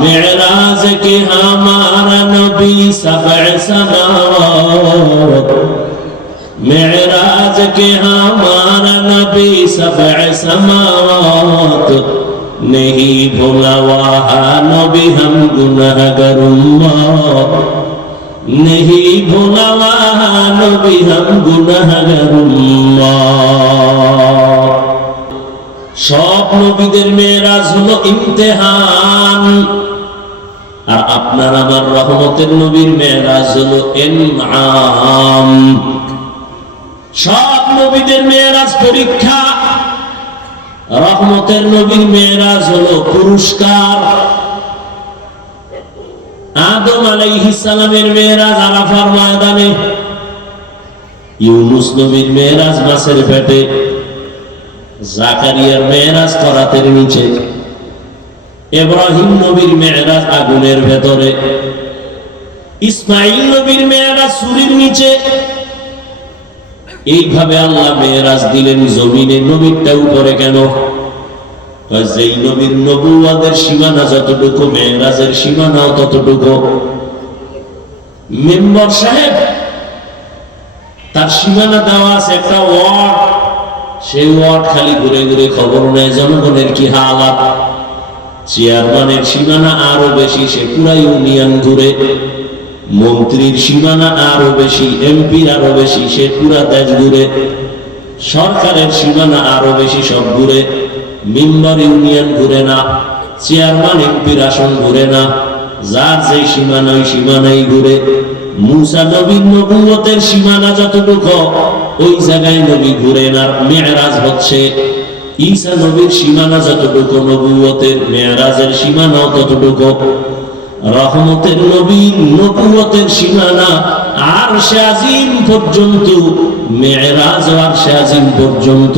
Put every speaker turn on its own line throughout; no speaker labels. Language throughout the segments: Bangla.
معراج کے ہمارا نبی سبع سماوات معراج کے ہمارا نبی سبع سماوات نہیں بھولا واہا نبی ہم گناہ گر اللہ نہیں بھولا واہا نبی ہم گناہ گناہگر امت সব নবীদের মেয়েরাজ হলো ইমতেহান আর আপনার আমার রহমতের নবীর মেয়েরাজ হলো এনআম। সব নবীদের মেয়েরাজ পরীক্ষা। রহমতের নবীর মেয়েরাজ হলো পুরস্কার। আদম আলাইহিস সালামের মেয়েরাজ আরাফার ময়দানে। ইউনুস নবীর মেয়েরাজ মাছের পেটে। জাকারিয়ার মেয়েরাজ করাতের নিচে। এব্রাহিম নবীর মেয়েরাজ আগুনের ভেতরে। ইসমাইল নবীর মেয়েরাজ সুরির নিচে। এইভাবে আল্লাহ মেয়েরাজ দিলেন জমিনে। নবীরটা উপরে কেন? যেই নবীর নবুয়াদের সীমানা যতটুকু, মেয়েরাজের সীমানাও ততটুকু। মেম্বর সাহেব, তার সীমানা দেওয়া আছে একটা ওয়ার্ড। সেই ওয়ার্ড খালি ঘুরে ঘুরে খবর নেয়, জনগণের কি হালাত? চেয়ারম্যানের সীমানা আরও বেশি সে পুরা ইউনিয়ন ঘুরে। মন্ত্রীর সীমানা আরও বেশি, এমপির আরও বেশি সে পুরা দেশ ঘুরে। সরকারের সীমানা আরও বেশি, সব ঘুরে। মেম্বার ইউনিয়ন ঘুরে না, চেয়ারম্যান এমপির আসন ঘুরে না। যার যে সীমানা, ওই সীমানাই ঘুরে। মুসা নবীর নবুয়তের সীমানা যতটুকু, ওই জায়গায় নবী ঘুরে না মেয়েরাজ হচ্ছে। ঈসা নবীর সীমানা যতটুকু নবুয়তের মেয়ারাজের সীমানা ততটুকু। রহমতের নবী নবুয়তের সীমানা আর শাজিম পর্যন্ত, মেয়েরাজ আর শাজিম পর্যন্ত।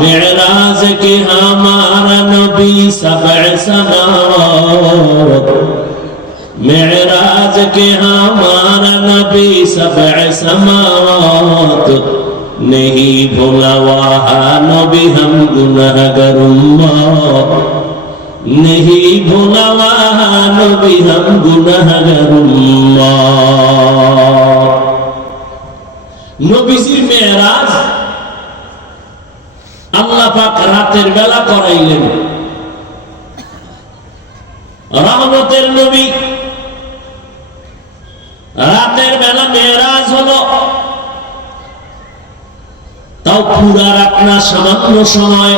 মেয়েরাজ কে আমার নবী সবাই সামাওয়াত? মেয়েরাজ কে আমার নবী সবাই সামাওয়াত? नहीं भूला वहा नबी हम गुनहगर उम्मत नहीं भूला वहा नबी हम गुनहगर उम्मत নবীজির মেয়েরাজ আল্লাহ পাক রাতের বেলা করাইলেন রহমতের নবী রাতের বেলা মেয়েরাজ হলো তাও পুরা রাত না সামান্য সময়।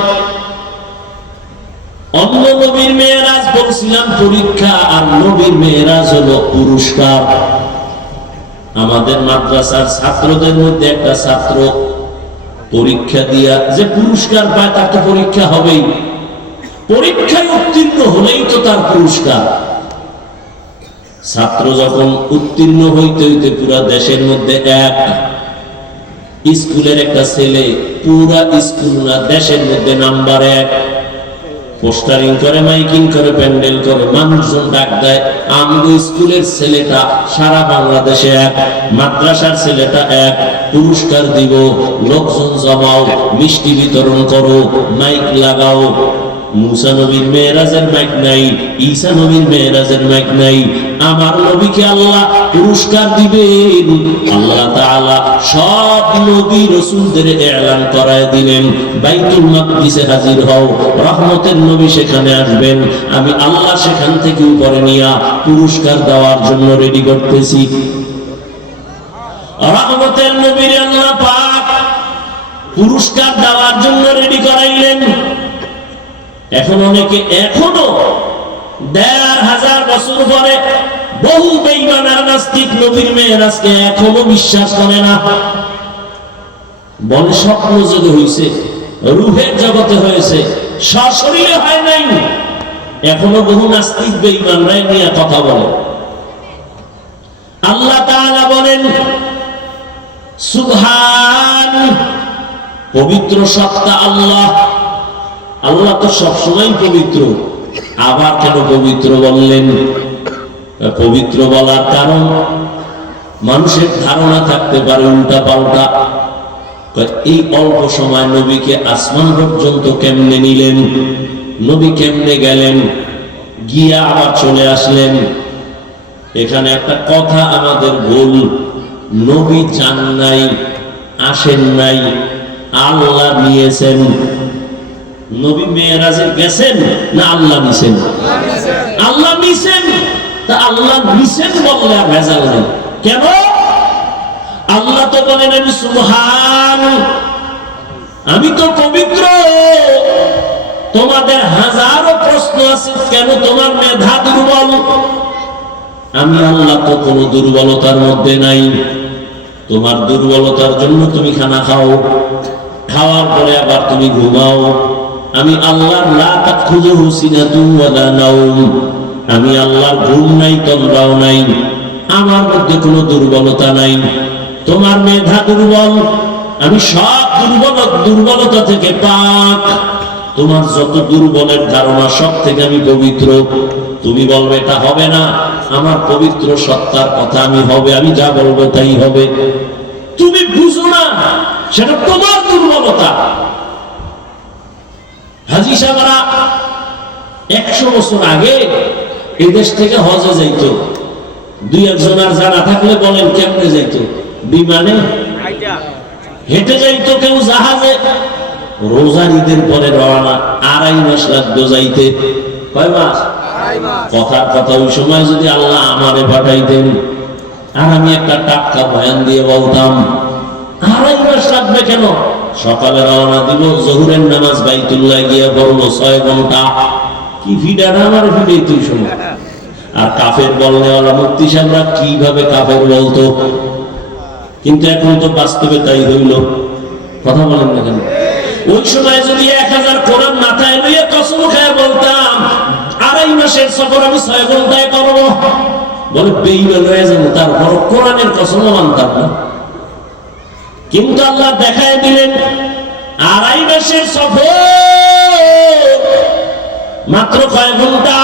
অন্য নবীর মেয়েরাজ বলছিলাম, পরীক্ষা, আর নবীর মেয়েরাজ হলো পুরস্কার। আমাদের মাদ্রাসার ছাত্রদের মধ্যে একটা ছাত্র পরীক্ষা দিয়া, যে পুরস্কার পায় তার তো পরীক্ষা হবেই। পরীক্ষায় উত্তীর্ণ হলেই তো তার পুরস্কার। ছাত্র যখন উত্তীর্ণ হইতে হইতে পুরা দেশের মধ্যে এক স্কুলের একটা ছেলে, পুরা স্কুল না, দেশের মধ্যে নাম্বার এক। পোস্টারিং করে, মাইকিং করে, প্যান্ডেল করে, মানুষজন ডাক দেয়, আমি স্কুলের ছেলেটা, সারা বাংলাদেশে এক, মাদ্রাসার ছেলেটা এক, পুরস্কার দিব, লোকজন জমাও, মিষ্টি বিতরণ করো, মাইক লাগাও। মুসা নবীর মেয়েরাজের মাইক নাই, ঈসা নবীর মেয়েরাজের মাইক নাই। আমার নবীকে আল্লাহ পুরস্কার দিবেন। আল্লাহ সব নবী এলান করায় দিলেন। বাইতুল মাকদিসে হাজির হও, রহমতের নবী সেখানে আসবেন। আমি আল্লাহ সেখান থেকে উপরে নিয়া পুরস্কার দেওয়ার জন্য রেডি করতেছি। রহমতের নবীর আল্লাহ পাক পুরস্কার দেওয়ার জন্য রেডি করাইলেন। এখন অনেকে এখনও দেড় হাজার বছর পরে বহু বেইমান নাস্তিক নবীর মেয়েরাজকে এখনও বিশ্বাস করে না। বলে স্বপ্ন যোগে হয়েছে রুহের জগতে হয়েছে, সশরীরে হয় নাই, এখনও বহু নাস্তিক বেইমানরাই নিয়ে কথা বলে। আল্লাহ তাআলা বলেন, সুবহান, পবিত্র সত্তা আল্লাহ। আল্লাহ তো সবসময় পবিত্র। আবার কেন পবিত্র বললেন? পবিত্র বলার কারণ, মানুষের ধারণা থাকতে পারে উল্টা পাল্টা এই অল্প সময় নবীকে আসমান পর্যন্ত কেমনে নিলেন? নবী কেমনে গেলেন? গিয়া আবার চলে আসলেন। এখানে একটা কথা আমাদের ভুল। নবী চান নাই, আসেন নাই, আল্লাহ নিয়েছেন। নবী মেয়েরাজে গেছেন না আল্লাহ নিছেন? আল্লাহ নিছেন। তা আল্লাহ নিছেন বললে আর ভেজাল নেই। কেন? আল্লাহ তো বলেন আমি সুবহান, আমি তো পবিত্র। তোমাদের হাজারো প্রশ্ন আছে, কেন তোমার মেধা দুর্বল? আমি আল্লাহ তো কোনো দুর্বলতার মধ্যে নাই। তোমার দুর্বলতার জন্য তুমি খানা খাও। খাওয়ার পরে আবার তুমি ঘুমাও। আমি আল্লাহর লা তাখুযুহু সিনাতুন ওয়ালা আমি আল্লাহর ঘুম নাই, তন্দ্রাও নাই। আমার মধ্যে কোনো দুর্বলতা নাই। তোমার মেধা দুর্বল। আমি সব দুর্বল, দুর্বলতা থেকে পাক। তোমার যত দুর্বলের ধারণা, সব থেকে আমি পবিত্র। তুমি বলবে, এটা হবে না। আমার পবিত্র সত্তার কথা আমি হবে, আমি যা বলব তাই হবে। তুমি বুঝো না, সেটা তোমার দুর্বলতা। হাজি সাহেবরা একশো বছর আগে এই দেশ থেকে হজে যাইতো। দুই একজন আর জানা থাকলে বলেন কেমনে যাইতো? বিমানে হেঁটে যাইতো কেউ জাহাজে। রোজার ঈদের পরে রওনা, আড়াই মাস লাগতো যাইতে। কয় মাস? কথার কথা ওই সময় যদি আল্লাহ আমারে পাঠাইতেন আর আমি একটা টাটকা বয়ান দিয়ে বলতাম, আড়াই মাস লাগবে কেন? সকালে রওনা দিব জহুরের নামাজ বাইতুল্লাহ গিয়ে পড়ব ছয় ঘণ্টা। কি ভিড়াটা আমার ভিড়ে তুই সময়? আর কাফের বলনেওয়ালা মুক্তি সাহেবরা কীভাবে কাফের বলতো? কিন্তু এখন তো বাস্তবে তাই হইল। কথা বলেন না কেন? ওই সময় যদি এক হাজার কোরআন মাথায় লইয়ে কসম খায় বলতাম, আড়াই মাসের সফর আমি ছয় ঘন্টায় করব। বলে বেইমান হয়ে যাব তারপর কোরআনের কসম মানতাম না। কিন্তু আল্লাহ দেখায় দিলেন, আড়াই মাসের সফর। মাত্র কয় ঘণ্টা?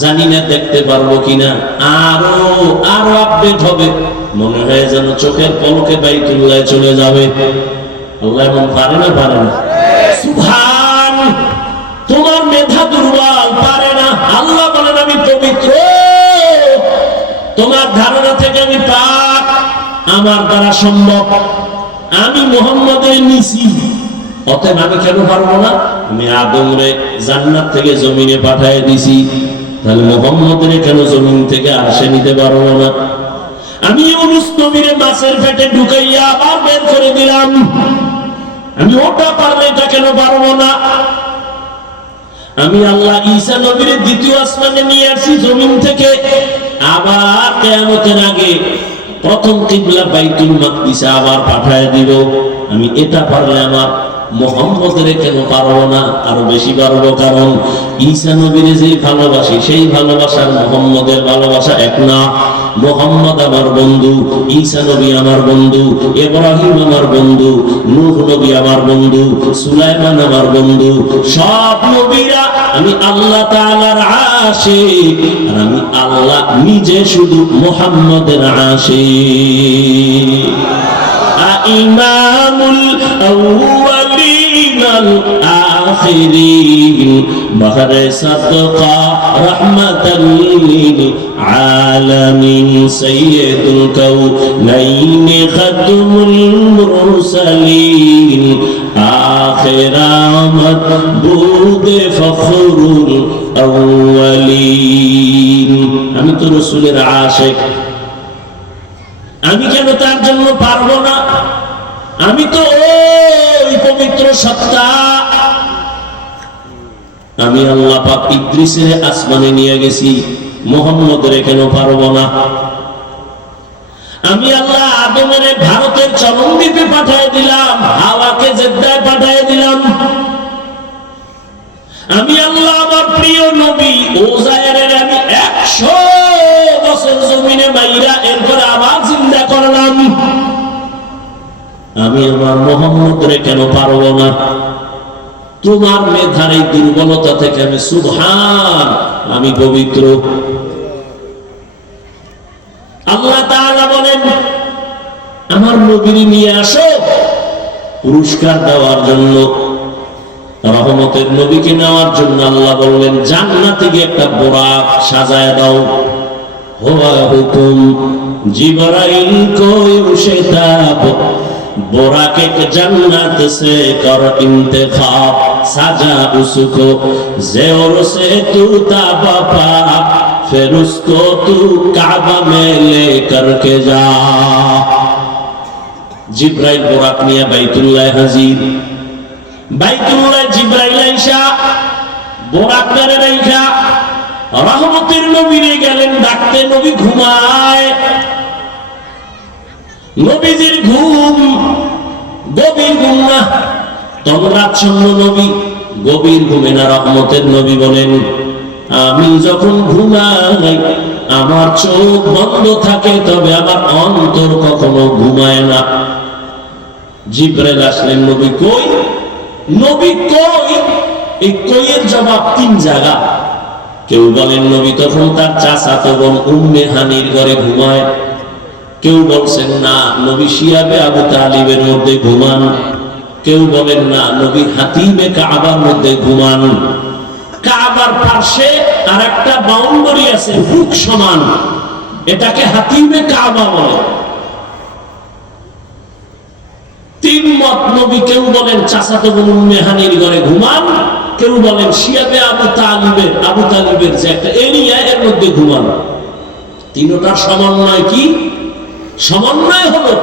জানি না, দেখতে পারব কিনা। আরও আরও আপডেট হবে। মনে হয় যেন চোখের পলকে বাইতুল্লাহ চলে যাবে। আল্লাহ এমন পারে না পারে না? সুবহান, তোমার মেধা দুর্বল, পারে না। আল্লাহ বলেন, আমি পবিত্র। তোমার ধারণা থেকে আমি পাক আমার দ্বারা সম্ভব। আমি মোহাম্মদের নিছি অতএব আমি কেন পারব না? আমি আদমরে জান্নাত থেকে জমিনে পাঠিয়ে দিছি। তাহলে মোহাম্মদের কেন জমিন থেকে আসে নিতে পারব না? আমি ইউনুস নবীরে মাছের পেটে ঢুকাইয়া আবার বের করে দিলাম। আমি ওটা পারলে এটা কেন পারব না? আমি আল্লাহ ঈসা নবীর দ্বিতীয় আসমানে নিয়ে আসি জমিন থেকে। আবার কেয়ামতের আগে প্রথম কিবলা বাইতুল মাকদিসে আবার পাঠায় দিব আমি এটা পারলে আমার মোহাম্মদের কেন পারব না? আরও বেশি পারব কারণ ঈসা নবীর যে ভালোবাসি, সেই ভালোবাসার মোহাম্মদের ভালোবাসা এক না। মোহাম্মদ আমার বন্ধু, ঈসা নবী আমার বন্ধু, ইব্রাহিম আমার বন্ধু, নূহ নবী আমার বন্ধু, সুলাইমান আমার বন্ধু, সব নবীরা আমি আল্লাহ তাআলার আশিক আর আমি আল্লাহ নিজে শুধু মোহাম্মদের আশিক। ইমামুল আউয়ালিন আল আখিরিন, বহরে সাদকা আমি তো রাসূলের আশিক। আমি কেন তার জন্য পারব না? আমি তো ওই পবিত্র সত্তা আমি আল্লাহ ইদ্রিসের আসমানে নিয়ে গেছি, মোহাম্মদের কেন পারব না? আমি আল্লাহ আদমের ভারতের চরম দ্বীপে পাঠিয়ে দিলাম, হাওয়াকে জেদ্দায় পাঠিয়ে দিলাম। আমি আল্লাহ আমার প্রিয় নবী ওজায়ের আমি একশো বছর জমিনে মাইরা এরপর আবার জিন্দা করলাম। আমি আমার মোহাম্মদ রে কেন পারব না? তোমার মেধার এই দুর্বলতা থেকে আমি সুভান আমি পবিত্র। আল্লাহ বলেন, আমার নবীর নিয়ে আসো পুরস্কার দেওয়ার জন্য। রহমতের নবীকে নেওয়ার জন্য আল্লাহ বললেন, জান্নাতে গিয়ে একটা বোরা সাজায় দাও। হোয়া হুকুম জিবরাইল কই উশেতাব বোরাকে জান্নাত সে কর ইন্তেখাব। সাজা উসুক, যে ওরসে তু তা বাবা ফের উসকো তু কাবা মেলে করকে যা। জিব্রাইল বোরাক নিয়ে বাইতুল্লাহ হাজির। বাইতুল্লাহ জিব্রাইল আইসা বোরাক মেরে রাইখা, রহমতের নবীরে গেলেন ডাকতে, নবী ঘুমায়। নবীজির ঘুম গভীর ঘুম না। তমরাচ্ছন্ন নবী গভীর ঘুমে না রহমতের নবী বলেন, আমি যখন ঘুমাই, আমার চোখ বন্ধ থাকে, তবে আমার অন্তর কখনো ঘুমায় না। জিব্রাইল আসলেন, নবী কই? নবী কই? এই কইয়ের জবাব তিন জায়গা। কেউ বলেন, নবী তখন তার চাচাতো বোন উম্মে হানির ঘরে ঘুমায়। কেউ বলছেন, না, নবী শিয়াবে আবু তালিবের মধ্যে ঘুমান। কেউ বলেন না, নবী হাতিমে কাবার মধ্যে ঘুমান। কাবার পাশে আর একটা বাউন্ডারি আছে বুক সমান। এটাকে হাতিমে কাবা বলে। তিন মত নবী কেউ বলেন চাচাতো মেহানির ঘরে ঘুমান। কেউ বলেন, শিয়াবে আবু তালিবের আবু তালিবের যে একটা এরিয়া, এর মধ্যে ঘুমান। তিনটার সমন্বয় কি? সমন্বয় হলো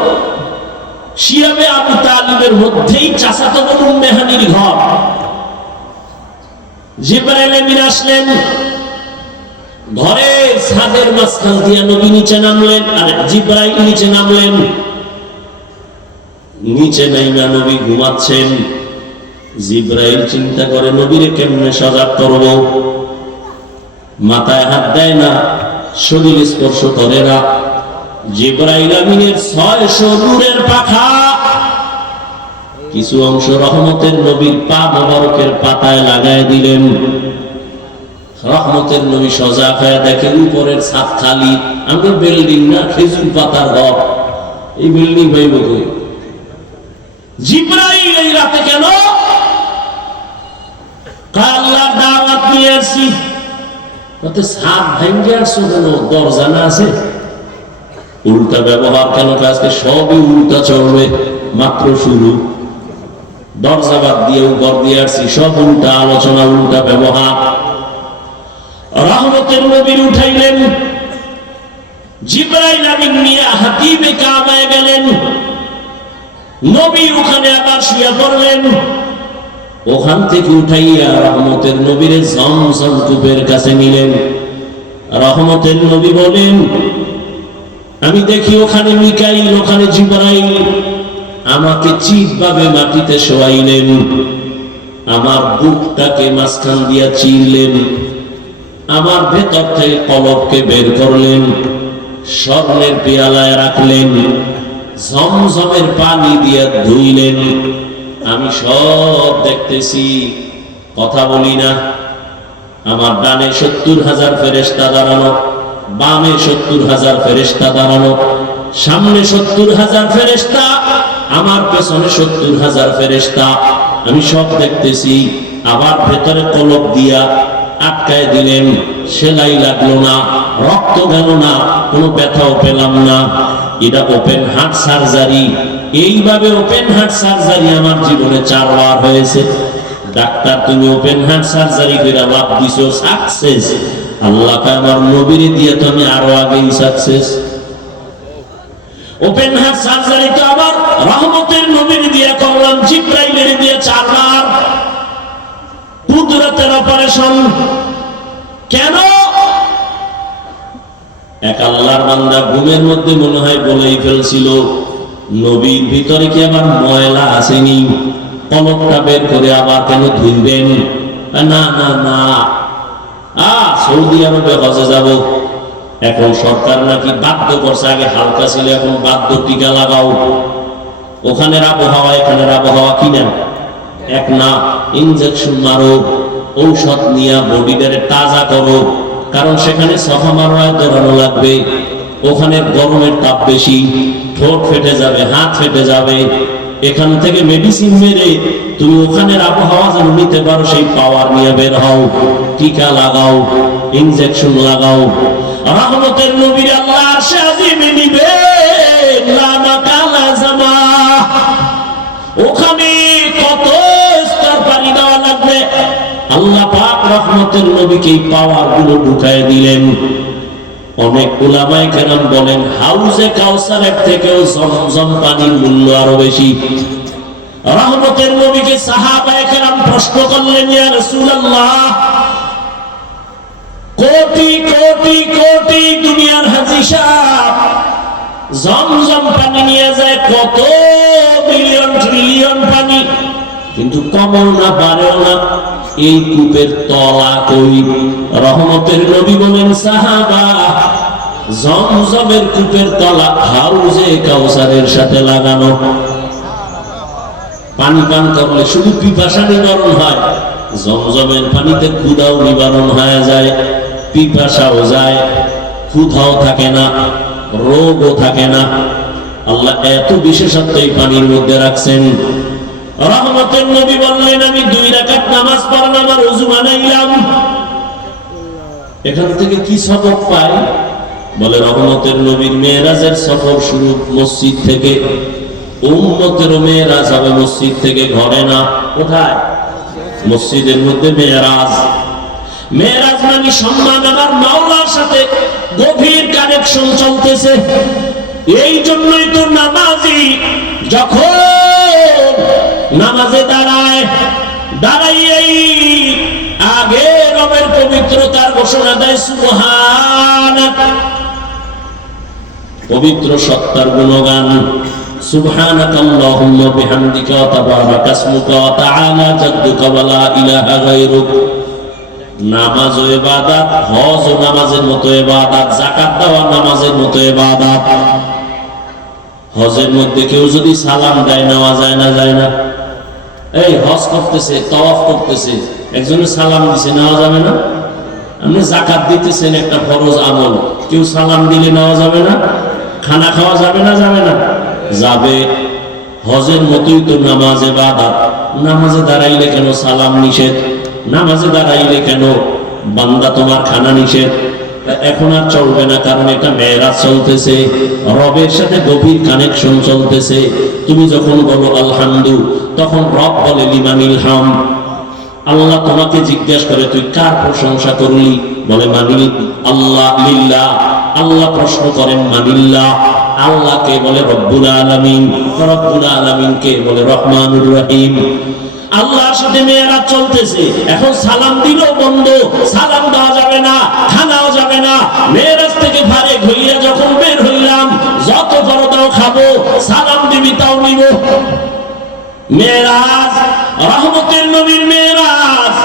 শিয়াবে আবু তালিবের মধ্যেই চাচাতো মেহানির ঘর। জিব্রাইল আসলেন। ঘরে ছাদের মাঝখান দিয়ে নবী নিচে নামলেন আর জিব্রাইল নিচে নামলেন। নিচে নাইমা নবী ঘুমাচ্ছেন। জিব্রাইল চিন্তা করে, নবীরে কেমনে সজাগ করব? মাথায় হাত দেয় না, শরীর স্পর্শ করে না। জিব্রাইল আমিনের ছয়শো নূরের পাখা। কিছু অংশ রহমতের নবীর পা মোবারকের পাতায় লাগায় দিলেন। রহমতের নবী সজাগ হয়ে দেখেন, উপরের ছাদ খালি আমরা বিল্ডিং না, খেজুর পাতার ঘর এই বিল্ডিং হইব কই? জিব্রাইল এই রাতে কেন? আল্লাহর দাওয়াত নিয়ে আসছি ভাঙ্গে আসছো কেন? দরজা না আছে? উল্টা ব্যবহার কেন? আজকে সবই উল্টা চলবে। মাত্র শুরু। দরজা বাদ দিয়ে উপর দিয়ে আসছি। সব উল্টা আলোচনা, উল্টা ব্যবহার। রহমতের নবীর উঠাইলেন। জিব্রাইল আমিন নিয়ে হাতিবে কাবায় গেলেন। নবী ওখানে আবার শুয়ে পড়লেন। ওখান থেকে উঠাইয়া রহমতের নবীর জমজম কূপের কাছে নিলেন। রহমতের নবী বলেন আমি দেখি ওখানে মিকাইল, ওখানে জিব্রাইল। আমাকে চিৎভাবে মাটিতে শোয়াইলেন। আমার বুকটাকে মাঝখান দিয়া চিনলেন আমার ভেতর থেকে কলবকে বের করলেন। স্বর্ণের পেয়ালায় রাখলেন। ঝমঝমের পানি দিয়ে ধুইলেন। আমি সব দেখতেছি, কথা বলি না। আমার ডানে সত্তর হাজার ফেরেস্তা দাঁড়ানো। বামে সত্তর হাজার ফেরেস্তা দাঁড়ানো সামনে সত্তর হাজার ফেরেস্তা আমার পেছনে সত্তর হাজার ফেরেস্তা আমি সব দেখতেছি, আবার ভেতরে কলব দিয়া আটকায় দিলেন, সেলাই লাগল না, রক্ত গেল না, কোনো ব্যথাও পেলাম না। এটা ওপেন হার্ট সার্জারি এইভাবে ওপেন হার্ট সার্জারি আমার জীবনে চারবার হয়েছে। ডাক্তার, তুমি ওপেন হার্ট সার্জারি করে লাভ দিছো সাকসেস আল্লাহকে আমার নবীরে দিয়ে তো আমি আরও আগেই সাকসেস ওপেন হার্ট সার্জারি তো আবার রহমতের নবীর দিয়ে করলাম জিব্রাইলের দিয়ে চারবার। কুদরতের অপারেশন কেন? এক আল্লাহর বান্দা ঘুমের মধ্যে মনে হয় বলেই ফেলছিল, নবীর ভিতরে কি আবার ময়লা আসেনি? কলকটা বের করে আবার কেন ধুইবেন? না না না। সৌদি আরবে হজে যাব। এখন সরকার নাকি বাধ্য করছে, আগে হালকা ছিল, এখন বাধ্য টিকা লাগাও। ওখানের আবহাওয়া, এখানের আবহাওয়া কিনা এক না ইনজেকশন মারো, ঔষধ নিয়ে বডিটারে তাজা করো। কারণ সেখানে সফা মারোয় দৌড়ানো লাগবে। ওখানে গরমের তাপ বেশি, ঠোঁট ফেটে যাবে, হাত ফেটে যাবে। এখান থেকে মেডিসিন মেরে তুমি ওখানের আবহাওয়া যেন নিতে পারো, সেই পাওয়ার নিয়ে বের হও। টিকা লাগাও ইনজেকশন লাগাও। রহমতের নবীর আল্লাহ সে আজিমে নিবে ওখানে কত স্তর পানি দেওয়া লাগবে। আল্লাহ পাক রহমতের নবীকে পাওয়ারগুলো ঢুকায় দিলেন। অনেক উলামায়ে কেরাম বলেন, হাউজে কাউসারের থেকেও জমজম পানির মূল্য আরও বেশি। রহমতের নবীকে সাহাবায়ে কেরাম প্রশ্ন করলেন, ইয়া রাসূলুল্লাহ, কোটি কোটি কোটি দুনিয়ার হাজি সাহেব, জমজম পানি নিয়ে যায়, কত মিলিয়ন ট্রিলিয়ন পানি। কিন্তু কমও না, বাড়েও না। এই কূপের তলা কই রহমতের নবী বলেন, সাহাবা, জমজমের কূপের তলা হাউজে কাউসারের সাথে লাগানো। পানি পান করলে শুধু পিপাসা নিবারণ হয়, জমজমের পানিতে ক্ষুধাও নিবারণ হয়ে যায়, পিপাসাও যায়, ক্ষুধাও থাকে না, রোগও থাকে না। আল্লাহ এত বিশেষত্ব এই পানির মধ্যে রাখছেন। রহমতের নবী বললেন, আমি দুই রাকাত নামাজ পড়লাম আমার উজু বানাইলাম। এখান থেকে কি সবক পাই বলে, রহমতের নবীর মেয়েরাজের সফর শুরু মসজিদ থেকে। উম্মতের মেয়েরাজ হবে মসজিদ থেকে ঘরে না, কোথায়? মসজিদের মধ্যে মেয়েরাজ। মেয়েরাজ মানে সম্মান, আমার মাওলার সাথে গভীর কানেকশন চলতেছে। এই জন্যই তো নামাজি যখন নামাজে দাঁড়ায় দাঁড়াইয়াই আগে রবের পবিত্রতার ঘোষণা দেয় সুবহান পবিত্র সত্তার গুণগান سبحانك اللهم وبحمدك وتبارك اسمك وتعالى جدك ولا اله غيرك নামাজ ও ইবাদত হজ ও নামাজের মতো ইবাদত যাকাত দেওয়া নামাজের মতো ইবাদত হজের মধ্যে কেউ যদি সালাম দেয় নেওয়া যায় না যায় না এই হজ করতেছে, তওয়াফ করতেছে। একজনের সালাম দিছে, নেওয়া যাবে না? আপনি জাকাত দিতেছেন একটা ফরজ আমল। কেউ সালাম দিলে নেওয়া যাবে না? খানা খাওয়া যাবে না যাবে না? যাবে। হজের মতোই তো নামাজে বাদাত। নামাজে দাঁড়াইলে কেন সালাম নিষেধ? নামাজে দাঁড়াইলে কেন বান্দা তোমার খানা নিষেধ? এখন আর চলবে না, কারণ এটা মেয়েরাজ চলতেছে। রবের সাথে গভীর কানেকশন চলতেছে। তুমি যখন বলো, আলহামদু তখন রব বলে লিমানিল হাম আল্লাহ তোমাকে জিজ্ঞাসা করে, তুই কার প্রশংসা করলি? বলে, মানিল, আল্লাহ লিল্লাহ আল্লাহ প্রশ্ন করেন, মানিল্লাহ আল্লাহকে বলে, রব্বুল আলামিন রব্বুল আলামিনকে বলে, রহমানুর রহিম আল্লাহর সাথে মেয়েরা চলতেছে। এখন সালাম দিলেও বন্ধ, সালাম দেওয়া যাবে না। যাবে না। মেয়েরাজ থেকে ফারে হইয়া যখন বের হইলাম, যত বড় দাও খাব, সালাম দিবি, তাও নিব। মেয়েরাজ রহমতের নবীর মেয়েরাজ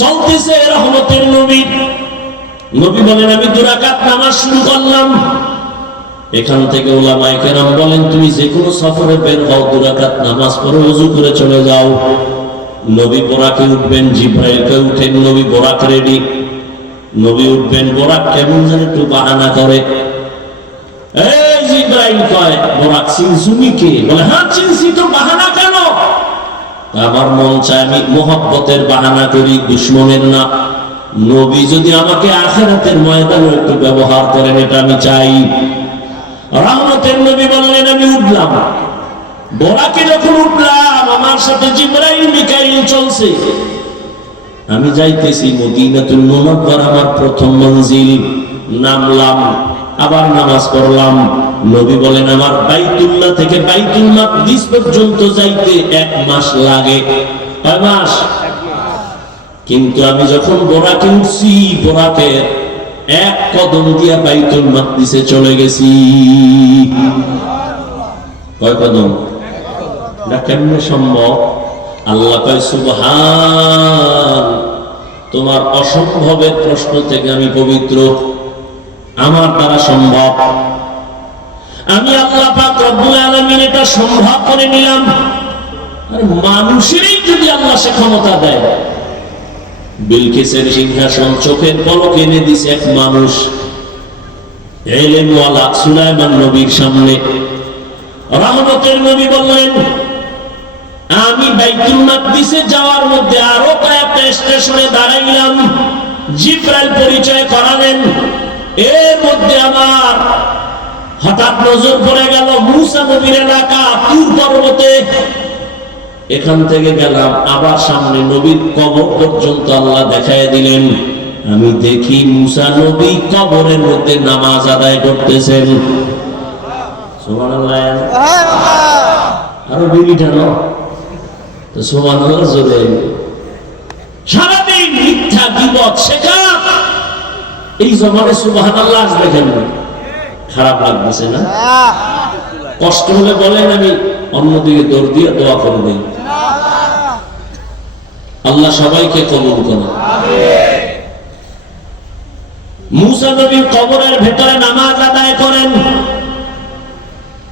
চলতেছে রহমতের নবীর নবী বলেন, আমি দুরাকাত নামাজ শুরু করলাম। এখান থেকে ওলামাই কেরাম বলেন, তুমি যে কোনো সফরে বের হও দুরাকাত নামাজ পড়ে উজু করে চলে যাও। নবী বোরাকে উঠবেন, জিব্রাইলকে উঠেন নবী বোরাক রেডি নবী উঠবেন, বোরাক কেমন যেন একটু বাহানা করে। এই কয় বলে হ্যাঁ তো কেন? আমার মন আমি করি না। যদি আমাকে একটু ব্যবহার করেন, এটা আমি চাই। রহমতের নবী বললেন, আমি উঠলাম। বোরাকে যখন উঠলাম, আমার সাথে চলছে। আমি যাইতেছি মদিনাতুল মুনাওয়ারা, আমার প্রথম মঞ্জিল। নামলাম, আবার নামাজ পড়লাম। নবী বলেন, আমার বাইতুল্লাহ থেকে বাইতুল মাকদিস পর্যন্ত যাইতে এক মাস লাগে। কয় মাস? কিন্তু আমি যখন বোরাকে উঠছি, বোরাকে এক কদম দিয়া বাইতুল মাকদিসে চলে গেছি। কয় কদম? না, কেমনে সম্ভব? আল্লাহ কয়, সুবহান, তোমার অসম্ভবের প্রশ্ন থেকে আমি পবিত্র, আমার দ্বারা সম্ভব। আমি আল্লাহ এটা সম্ভব করে নিলাম। আর মানুষেরই যদি আল্লাহ সে ক্ষমতা দেয়, বিলকিসের সিংহাসন চোখের পলক এনে দিছে এক মানুষ, এলেমওয়ালা সুলাইমান নবীর সামনে। রহমতের নবী বললেন আমি বাইতুল মাকদিসে যাওয়ার মধ্যে আরও কয়েকটা স্টেশনে দাঁড়াইলাম। জিব্রাইল পরিচয় করালেন। এর মধ্যে আমার হঠাৎ নজর পড়ে গেল মুসা নবীর এলাকা তুর পর্বতে। এখান থেকে গেলাম আবার সামনে নবীর কবর পর্যন্ত আল্লাহ দেখায় দিলেন। আমি দেখি মুসা নবী কবরের মধ্যে নামাজ আদায় করতেছেন। সুবহানাল্লাহ। আরও বিবি টানো সারাদিন মিথ্যা বিপদ শেখা এই জমানে কেন? খারাপ লাগতেছে না? কষ্ট হলে বলেন আমি, অন্যদিকে দৌড় দিয়ে দোয়া করে দিই। আল্লাহ সবাইকে কবুল করে মুসা নবীর কবরের ভেতরে নামাজ আদায় করেন।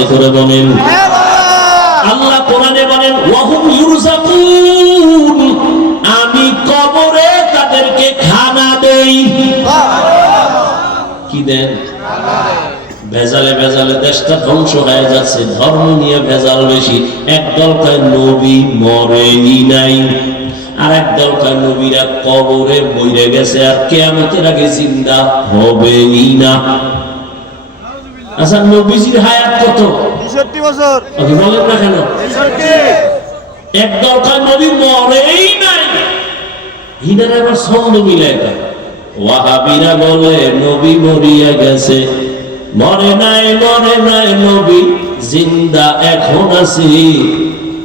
আরও করে বলেন। আল্লাহ কোরআনে বলেন ওয়াহুম ইউরজাকুন আমি কবরে তাদেরকে খানা দেই। কি দেন? ভেজালে ভেজালে দেশটা ধ্বংস হয়ে যাচ্ছে ধর্ম নিয়ে ভেজাল বেশি। এক কয় নবী মরেই নাই আর এক দল কয় নবীরা কবরে বইরে গেছে আর কেয়ামতের আগে জিন্দা হবেই না। আচ্ছা নবীজির হায়াত কত?
তেষট্টি বছর।
আপনি বলেন না কেন? এক দরকার নবী মরেই নাই। হিনার আবার ছন্দ মিলে ওয়াহাবিরা বলে নবী মরিয়া গেছে। মরে নাই মরে নাই নবী জিন্দা এখন আছি।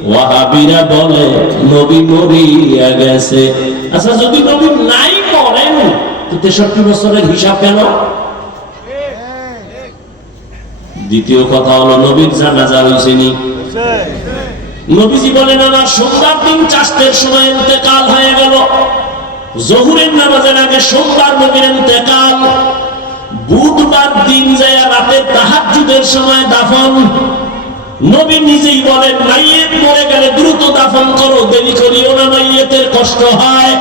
ওয়াহাবিরা বলে নবী মরিয়া গেছে। আচ্ছা যদি নবী নাই মরেন তো তেষট্টি বছরের হিসাব কেন? দ্বিতীয় কথা হলো নবীর জানাজা হয়েছেনি নবীজি বলেন, আমার সোমবার দিন চাষতের সময় ইন্তেকাল হয়ে গেল। জহুরের নামাজের আগে সোমবার নবীর ইন্তেকাল। বুধবার দিন যায় রাতে তাহাজ্জুদের সময় দাফন। নবী নিজেই বলেন মাইয়েত মরে গেলে দ্রুত দাফন করো, দেরি করিও না, মাইয়েতের কষ্ট হয়।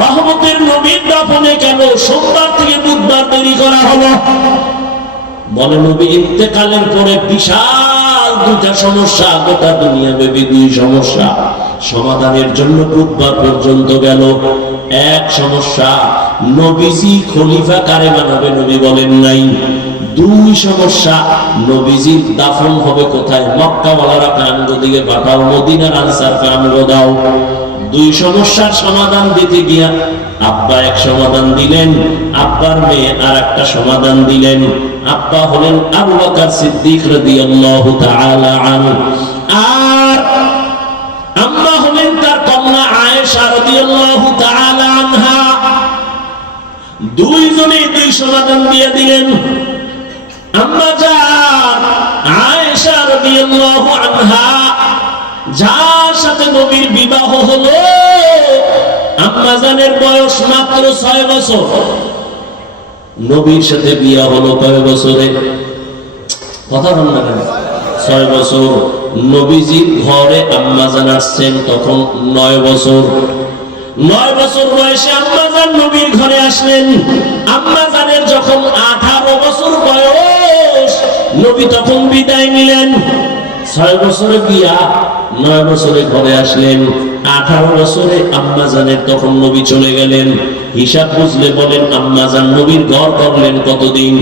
রহমতের নবীর দাফনে কেন সোমবার থেকে বুধবার দেরি করা হলো? বলে নবী, ইন্তেকালের পরে বিশাল দুটা সমস্যা, গোটা দুনিয়া ব্যাপী দুই সমস্যা। সমাধানের জন্য বুধবার পর্যন্ত গেল এক সমস্যা। নবীজি খলিফা কারে বানাবে নবী বলেন নাই। দুই সমস্যা, নবীজির দাফন হবে কোথায়? মক্কাওয়ালারা কামগো দিকে পাঠাও, মদিনার আনসার কামগো দাও। দুই সমস্যার সমাধান দিতে গিয়া আব্বা এক সমাধান দিলেন, আব্বার মেয়ে আর একটা সমাধান দিলেন। আব্বা হলেন আবু বকর সিদ্দিক রাদিয়াল্লাহু তাআলা আনহু। আর আম্মা হলেন তার কন্যা আয়েশা রাদিয়াল্লাহু তাআলা আনহা। দুইজনে দুই সমাধান দিয়ে দিলেন। আম্মা যান আয়েশা রাদিয়াল্লাহু আনহা, যার সাথে নবীর বিবাহ হলো আম্মাজানের বয়স মাত্র ছয় বছর। নবীর সাথে বিয়া হলো কয় বছরে? কথা বল না কেন? ছয় বছর। নবীজি ঘরে আম্মাজান আসছেন তখন নয় বছর। নয় বছর বয়সে আম্মাজান নবীর ঘরে আসলেন। আম্মাজানের যখন আঠারো বছর বয়স, নবী তখন বিদায় নিলেন। ছয় বছরে বিয়া নয় বছরে ঘরে আসলেন আঠারো বছরে আম্মাজানের তখন নবী চলে গেলেন। হিসাব বুঝলে বলেন আম্মাজান নবীর ঘর করলেন কতদিন?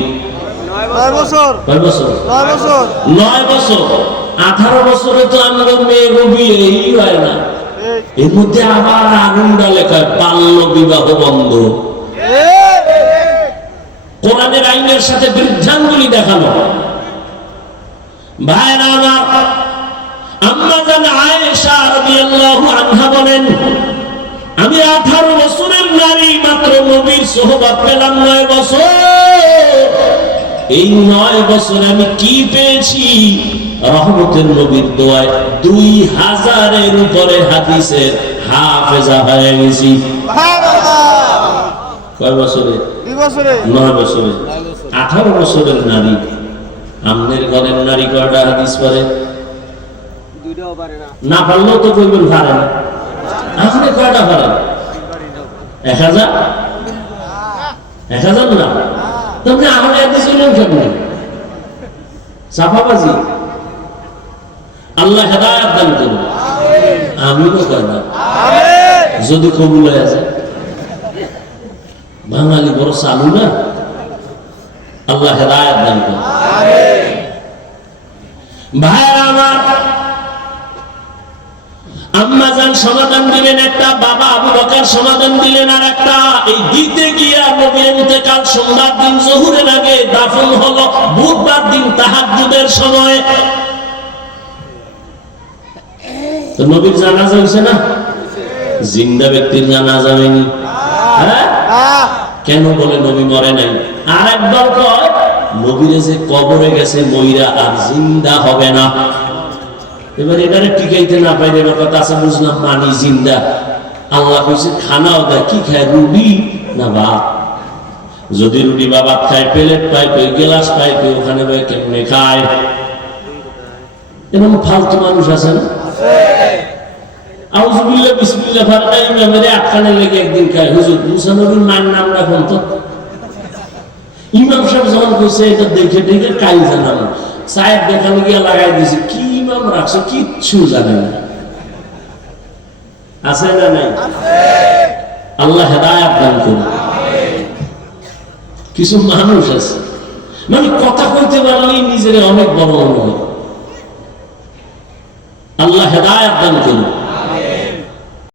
নয় বছর। নয় বছর।
নয় বছর। আঠারো বছরে তো মেয়ে বিয়েই হয় না।
এই,
এর মধ্যে আবার আগুনটা লেখায় বাল্য বিবাহ বন্ধ। কোরআনের আইনের সাথে বৃদ্ধাঙ্গুলি দেখানো ভাইরা আমার আম্মা জান আয়েশা রাদিয়াল্লাহু আনহা বলেন আমি আঠারো বছরের নারী মাত্র নবীর সোহবত পেলাম নয় বছর। এই নয় বছর আমি কি পেয়েছি? রহমতের নবীর দোয়ায় দুই হাজারের উপরে হাদিসের হাফেজা হয়ে গেছি। কয় বছরে?
দুই বছরে।
নয় বছরে। আঠারো বছরের নারী আমনের ঘরের নারী কয়টা হাদিস পরে
পারে না
না পারলেও তো কইবেন পারেন আপনি কয়টা পারেন? এক হাজার? এক হাজার না? তুমি আমার একদিন ছিলেন কেমন চাপাবাজি আল্লাহ হেদায়াত দান করুন। আমিও কয় না
আমিন।
যদি কবুল হয়ে যায়। বাঙালি বড় চালু না? আল্লাহ হেদায়াত দান করুন। ভাইরা আমার আম্মা যান সমাধান দিলেন একটা বাবা আবু বকর সমাধান দিলেন আর একটা। এই দিতে গিয়া নবী ইন্তেকাল সোমবার দিন জহুরের আগে দাফন হলো বুধবার দিন তাহাজ্জুদের সময়। তো নবীর জানাজা হয়েছে না? জিন্দা ব্যক্তির জানাজা হয়নি। হ্যাঁ? কেন বলে নবী মরে নাই? আর একবার কয়, নবীরে যে কবরে গেছে মইরা আর জিন্দা হবে না। এবার এবারে টিকাইতে না পাইলে এবার কথা আছে, বুঝলাম মানি জিন্দা। আল্লাহ কইছে, খানাও দেয় কি খায়, রুটি না ভাত? যদি রুটি বা ভাত খায়, প্লেট পায় কেউ গেলাস পায় কেউ ওখানে পায় কেমনে খায়? এরকম ফালতু মানুষ আছে না? আউজুবিল্লাহ বিসমিল্লাহ ফারকাই মেমরে আটকানে লেগে একদিন খায়। হুজুর, মুসা নবীর মায়ের নাম রাখুন তো। ইমাম সাহেব যখন কইছে এটা দেখে দেখে কাই জানাম সাহেব দেখানো গিয়া লাগাই দিয়েছে কি ইমাম রাখছো? কিচ্ছু জানে না। আছে না নাই? আল্লাহ হেদায়াত দান করুন। কিছু মানুষ আছে। মানে কথা কইতে পারলেই নিজের অনেক বড় হয়। আল্লাহ হেদায়াত দান করুন।